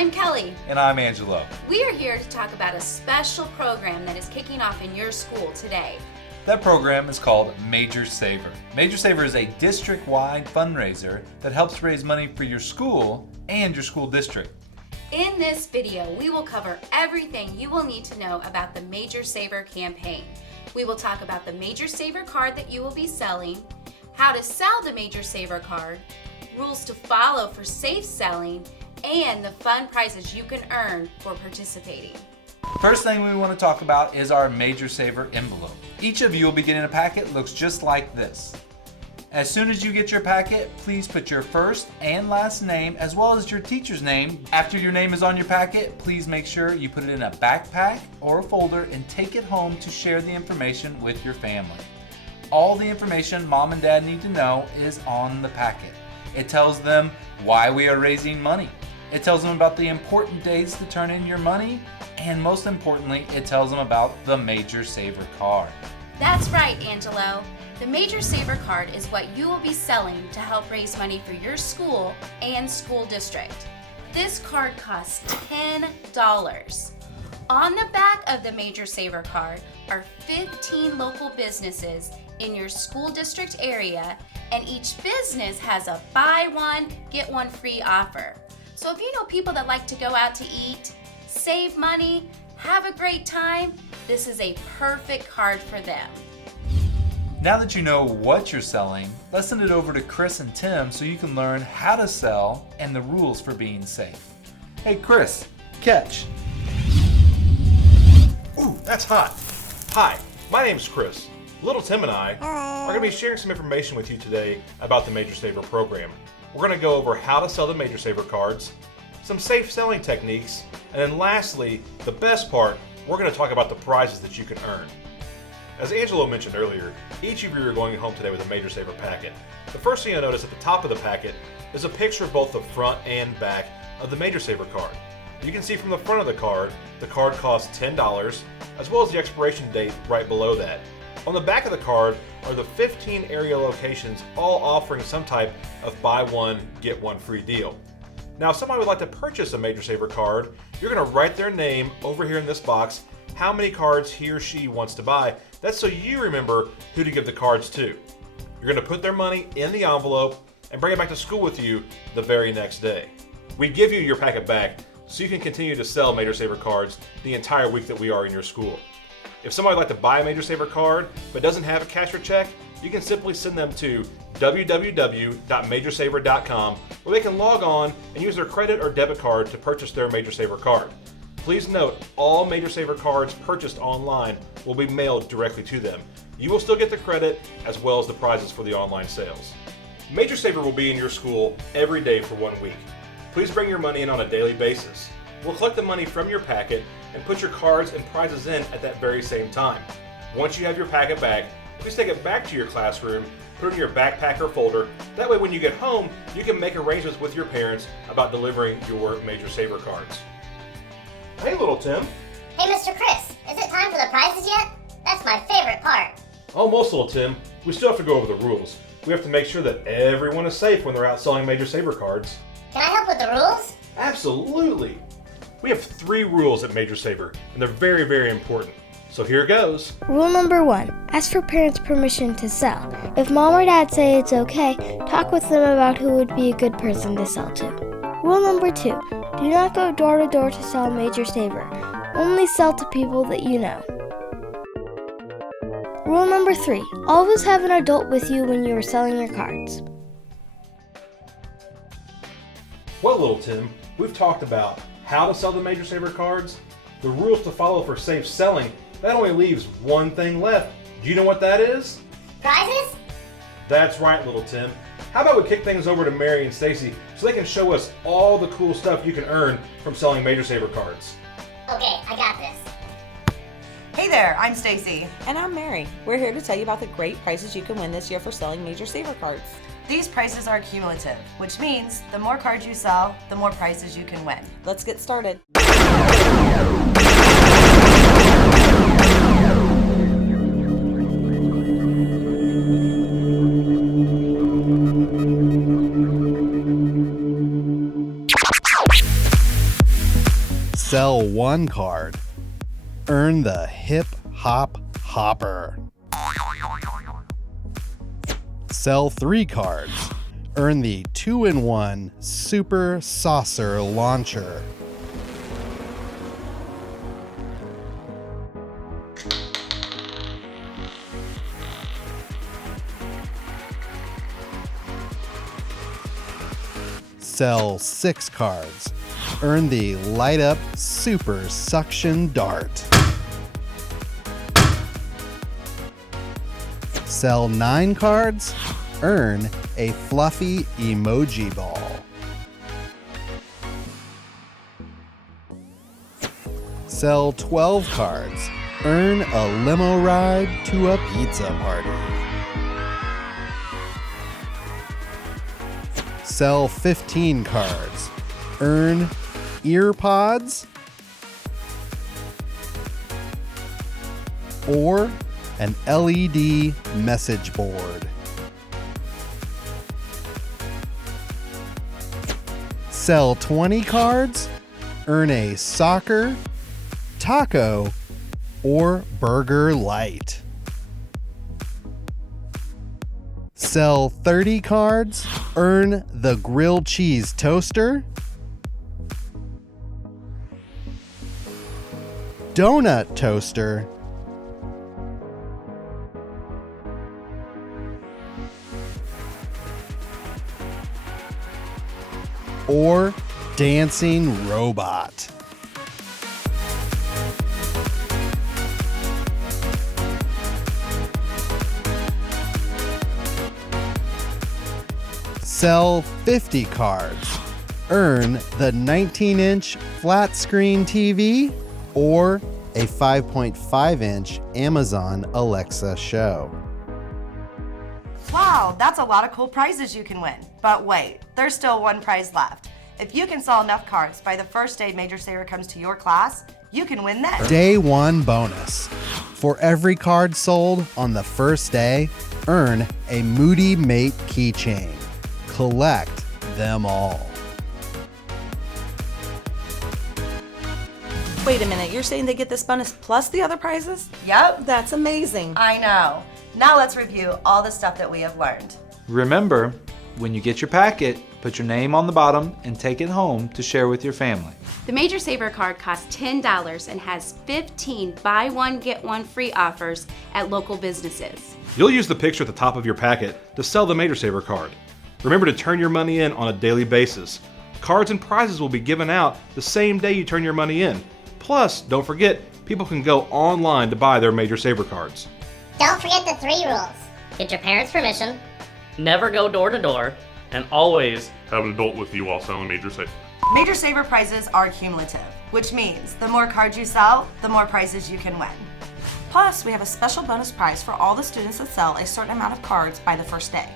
I'm Kelly. And I'm Angelo. We are here to talk about a special program that is kicking off in your school today. That program is called Major Saver. Major Saver is a district-wide fundraiser that helps raise money for your school and your school district. In this video, we will cover everything you will need to know about the Major Saver campaign. We will talk about the Major Saver card that you will be selling, how to sell the Major Saver card, rules to follow for safe selling, and the fun prizes you can earn for participating. First thing we want to talk about is our Major Saver envelope. Each of you will be getting a packet that looks just like this. As soon as you get your packet, please put your first and last name as well as your teacher's name. After your name is on your packet, please make sure you put it in a backpack or a folder and take it home to share the information with your family. All the information mom and dad need to know is on the packet. It tells them why we are raising money. It tells them about the important days to turn in your money, and most importantly, it tells them about the Major Saver card. That's right, Angelo. The Major Saver card is what you will be selling to help raise money for your school and school district. This card costs $10. On the back of the Major Saver card are 15 local businesses in your school district area, and each business has a buy one, get one free offer. So if you know people that like to go out to eat, save money, have a great time, this is a perfect card for them. Now that you know what you're selling, let's send it over to Chris and Tim so you can learn how to sell and the rules for being safe. Hey Chris, catch. Ooh, that's hot. Hi, my name's Chris. Little Tim and I are going to be sharing some information with you today about the Major Saver program. We're going to go over how to sell the Major Saver cards, some safe selling techniques, and then lastly, the best part, we're going to talk about the prizes that you can earn. As Angelo mentioned earlier, each of you are going home today with a Major Saver packet. The first thing you'll notice at the top of the packet is a picture of both the front and back of the Major Saver card. You can see from the front of the card costs $10, as well as the expiration date right below that. On the back of the card are the 15 area locations, all offering some type of buy one, get one free deal. Now, if somebody would like to purchase a Major Saver card, you're going to write their name over here in this box, how many cards he or she wants to buy. That's so you remember who to give the cards to. You're going to put their money in the envelope and bring it back to school with you the very next day. We give you your packet back so you can continue to sell Major Saver cards the entire week that we are in your school. If somebody would like to buy a Major Saver card but doesn't have a cash or check, you can simply send them to www.majorsaver.com where they can log on and use their credit or debit card to purchase their Major Saver card. Please note, all Major Saver cards purchased online will be mailed directly to them. You will still get the credit as well as the prizes for the online sales. Major Saver will be in your school every day for 1 week. Please bring your money in on a daily basis. We'll collect the money from your packet and put your cards and prizes in at that very same time. Once you have your packet back, please take it back to your classroom, put it in your backpack or folder. That way when you get home, you can make arrangements with your parents about delivering your Major Saver cards. Hey, little Tim. Hey, Mr. Chris, is it time for the prizes yet? That's my favorite part. Almost, little Tim. We still have to go over the rules. We have to make sure that everyone is safe when they're out selling Major Saver cards. Can I help with the rules? Absolutely. We have 3 rules at Major Saver, and they're very, very important. So here goes. Rule number 1. Ask for parents' permission to sell. If mom or dad say it's okay, talk with them about who would be a good person to sell to. Rule number 2. Do not go door to door to sell Major Saver. Only sell to people that you know. Rule number 3. Always have an adult with you when you are selling your cards. Well, little Tim, we've talked about how to sell the Major Saver cards, the rules to follow for safe selling. That only leaves one thing left. Do you know what that is? Prizes? That's right, little Tim. How about we kick things over to Mary and Stacy so they can show us all the cool stuff you can earn from selling Major Saver cards. Okay, I got this. Hey there, I'm Stacy. And I'm Mary. We're here to tell you about the great prizes you can win this year for selling Major Saver cards. These prizes are cumulative, which means the more cards you sell, the more prizes you can win. Let's get started. Sell 1 card. Earn the Hip Hop Hopper. Sell 3 cards. Earn the 2-in-1 Super Saucer Launcher. Sell 6 cards. Earn the Light Up Super Suction Dart. Sell 9 cards. Earn a fluffy emoji ball. Sell 12 cards. Earn a limo ride to a pizza party. Sell 15 cards. Earn ear pods or an LED message board. Sell 20 cards. Earn a soccer, taco, or burger light. Sell 30 cards. Earn the grilled cheese toaster, donut toaster, or dancing robot. Sell 50 cards. Earn the 19-inch flat screen TV or a 5.5-inch Amazon Alexa show. Wow, that's a lot of cool prizes you can win. But wait, there's still one prize left. If you can sell enough cards by the first day Major Saver comes to your class, you can win this. Day 1 bonus. For every card sold on the first day, earn a Moody Mate keychain. Collect them all. Wait a minute, you're saying they get this bonus plus the other prizes? Yep, That's amazing. I know. Now let's review all the stuff that we have learned. Remember, when you get your packet, put your name on the bottom and take it home to share with your family. The Major Saver card costs $10 and has 15 buy one get one free offers at local businesses. You'll use the picture at the top of your packet to sell the Major Saver card. Remember to turn your money in on a daily basis. Cards and prizes will be given out the same day you turn your money in. Plus, don't forget, people can go online to buy their Major Saver cards. Don't forget the 3 rules. Get your parents' permission. Never go door to door, and always have an adult with you while selling Major Saver. Major Saver prizes are cumulative, which means the more cards you sell, the more prizes you can win. Plus, we have a special bonus prize for all the students that sell a certain amount of cards by the first day.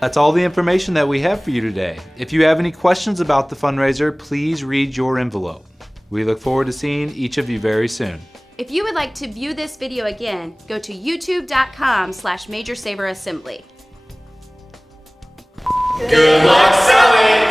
That's all the information that we have for you today. If you have any questions about the fundraiser, please read your envelope. We look forward to seeing each of you very soon. If you would like to view this video again, go to youtube.com/Major Saver Assembly. Good luck selling!